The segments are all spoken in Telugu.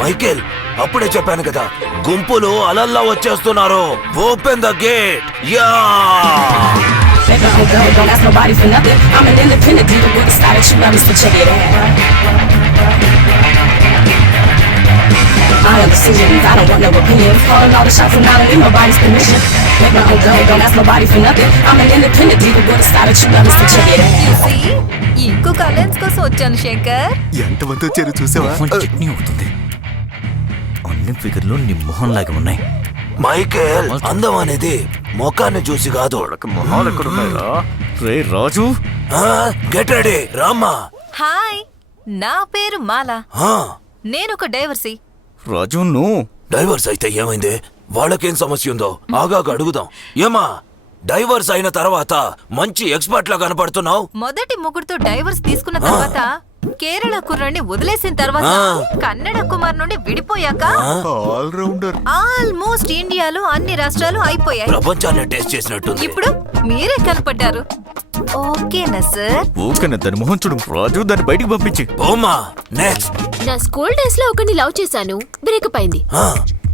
మైకేల్, అప్పుడే చెప్పాను కదా, గుంపులు అలల్లా వచ్చేస్తున్నారు. Open the gate. Yeah Don't ask nobody for nothing. I'm an independent diva with a style that you love, so check it out. I am decisions, I don't want no opinions. Calling all the shots and I don't need nobody's permission. Make my own dough, don't ask nobody for nothing. I'm an independent diva with a style that you love, so check it out. ఇంకొక అలయన్స్ కోసం వచ్చాను శంకర్. ఎంతమంది వచ్చారు చూసావా? చట్నీ అవుతుంది. అన్ని ఫిగర్లు నీ మొహం లాగా ఉన్నాయి. మైకేల్, అందం అనేది మొఖాన్ని చూసి కాదు. మొహాలు ఎక్కడున్నాయా? రే రాజు, గెట్ రెడీ, రామ్మా. హాయ్, నా పేరు మాలా. నేనొక డైవర్సీ. రాజు నువ్వు డైవర్స్ అయితే ఏమైంది? వాళ్ళకేం సమస్య ఉందో ఆగాక అడుగుదాం. ఏమా, డైవర్స్ అయిన తర్వాత మంచి ఎక్స్పర్ట్ లా కనపడుతున్నావు. మొదటి ముగ్గురుతో డైవర్స్ తీసుకున్న తర్వాత, కేరళ కుర్రాన్ని వదిలేసిన తర్వాత, కన్నడ కుమార్ నుండి విడిపోయాక ఆల్రౌండర్. ఆల్మోస్ట్ ఇండియాలో అన్ని రాష్ట్రాలు అయిపోయాయి. ప్రపంచాన్ని టేస్ట్ చేసినట్టుంది. ఇప్పుడు మీరే కనపడ్డారు. ఓకేనా సార్? ఓకేనా? దాని మొహం చూడు రాజు, దాన్ని బయటికి పంపించి. ఓమా, నెక్స్ట్. నా స్కూల్ డేస్ లో ఒకరిని లవ్ చేశాను, బ్రేకప్ అయింది.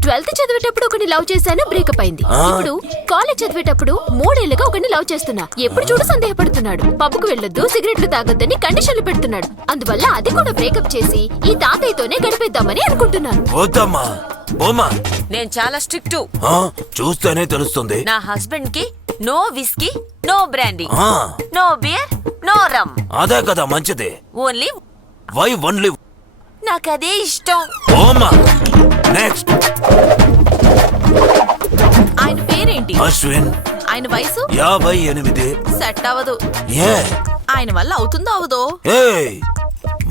12th చదివేటప్పుడు ఒకరిని లవ్ చేశాను, బ్రేకప్ అయింది. ఇప్పుడు కాలేజ్ చదివేటప్పుడు 3 ఏళ్లుగా ఒకరిని లవ్ చేస్తున్నా. ఎప్పుడు చూడు సందేహపడుతున్నాడు. పబ్కు వెళ్ళొద్దు, సిగరెట్లు తాగొద్దని కండిషన్లు పెడుతున్నాడు. అందువల్ల అది కూడా బ్రేకప్ చేసి ఈ తాతయ్యతోనే గడిపేద్దామని అనుకుంటున్నాను. వద్దమ్మా, ఓమా. నేను చాలా స్ట్రిక్ట్. చూస్తేనే తెలుస్తుంది. నా హస్బెండ్ కి no whisky, no brandy, no beer, no rum. అదే కదా మంచిది. Only why only? నాకదే ఇష్టం. ఓమా, నెక్స్ట్. ఆయన పేరేంటి? అశ్విన్. ఆయన వయసు 58. సెట్ అవ్వదు. ఏ ఆయన వల్ల అవుతుందో అవదో? ఏయ్,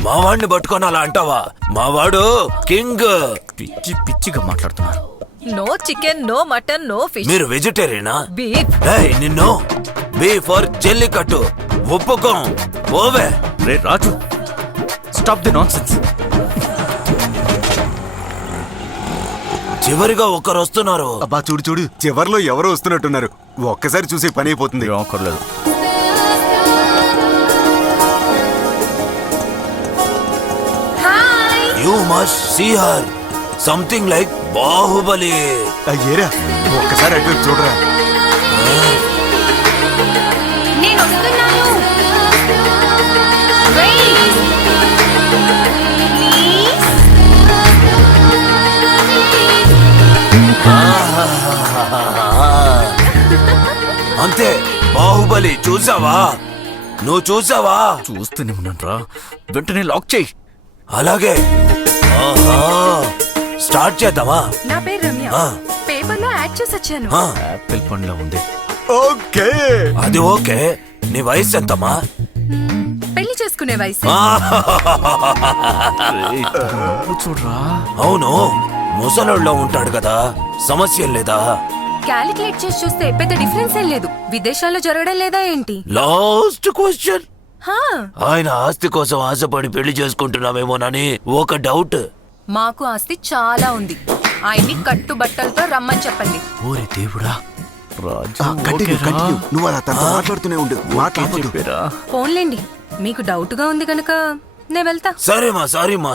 మా వాడిని పట్టుకొని అలా అంటావా? మా వాడు కింగ్. పిచ్చి పిచ్చిగా మాట్లాడుతున్నారు. No chicken, no mutton, no fish. మీరు వెజిటేరియనా? బీఫ్. ఏయ్, నిన్ను బీఫ్ ఆర్ జల్లికట్టు ఒప్పుకోం. ఓవే. రే రాజు, స్టాప్ ది నాన్సెన్స్. చివరిగా ఒకరు వస్తున్నారు. అబ్బా చూడు చూడు, చివర్లో ఎవరో వస్తున్నట్టున్నారు. ఒక్కసారి చూసి పని అయిపోతుంది. రాకర్లేదు. You must see her. Something like Baahubali. అయ్యేరా, ఒక్కసారి అటు చూడరా. నేను వస్తున్నాను. అంతే, బాహుబలి చూసావా? నువ్వు చూసావా? చూస్తూనే ఉన్నాను. వెంటనే లాక్ చేయి. అలాగే. స్టార్ట్ చేద్దామా? నా పేరు రమ్య. పేపర్ లో యాడ్ చేసి వచ్చాను. యాపిల్ పండ్లా ఉంది. ఓకే, అది ఓకే. నీ వయసు ఎంతమ్మా? పెళ్లి చేసుకునే వయసు. చూడరా. అవును, ముసలోళ్ళలో ఉంటాడు కదా, సమస్య లేదా? క్యాలిక్యులేట్ చేసి చూస్తే పెద్ద డిఫరెన్స్ ఏం లేదు. విదేశాల్లో జరగడం లేదా ఏంటి? Last question. ఆయన ఆస్తి కోసం ఆశపడి పెళ్లి చేసుకుంటున్నామేమోనని ఒక డౌట్. మాకు ఆస్తి చాలా ఉంది. ఆయన్ని కట్టుబట్టలతో రమ్మని చెప్పండి. ఓరే దేవుడా. రాజు నువ్వు అలా తనతో మాట్లాడుతూనే ఉండు. మాట్లాడదు. ఫోన్లేండి, మీకు డౌట్ గా ఉంది కనుక నేను వెళ్తా. సరేమా,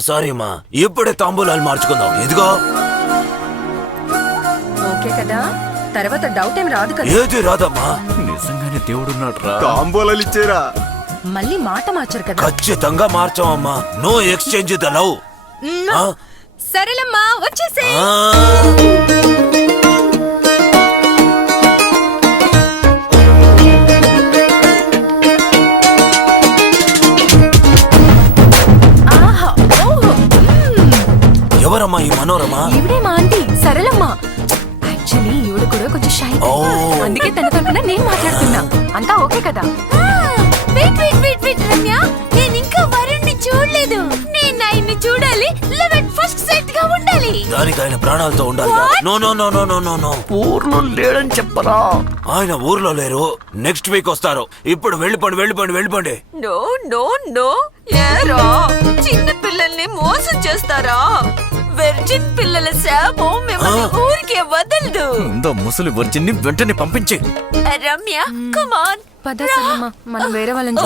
సారీమా. ఇప్పుడే తాంబూలాలు మార్చుకుందాం. ఇదిగో. ఓకే కదా? తర్వాత డౌట్ ఏం రాదు కదా? ఏది రాదమ్మా. నిజంగానే దేవుడున్నాడు రా. తాంబూలాలు ఇచ్చేరా. మళ్ళీ మాట మార్చరు కదా? ఖచ్చితంగా మార్చామమ్మా. No exchange the love. సరేలమ్మా, వచ్చేసే. ఎవరమ్మా ఈ మనోరమ? ఈవిడే మా ఆంటీ సరళమ్మ. యాక్చువల్లీ ఈవిడ కూడా కొంచెం షై. అందుకే తన తరపున నేను మాట్లాడుతున్నా. అంతా ఓకే కదా? వెయిట్ రమ్య, నేను ఇంకా వరుణ్ణి చూడలేదు. నేను ఆయన్ని చూడాలి. 11 ఫస్ట్ సెట్ గా ఉండాలి. దానికి ఆయన ప్రాణాలతో ఉండాలి. నో. ఊర్లో లేడని చెప్పరా? ఆయన ఊర్లో లేరు, నెక్స్ట్ వీక్ వస్తారు. ఇప్పుడు వెళ్ళిపోండి. No no no. ఏరా, చిన్న పిల్లల్ని మోసం చేస్తారా? వెర్జిన్ పిల్లల శాపం మిమ్మల్ని ఊరికే వదలదు. ముందు ముసలి వర్జిన్ని వెంటనే పంపించే. Ramya, come on. పద సరళమ్మ, మనం వేరే వాళ్ళని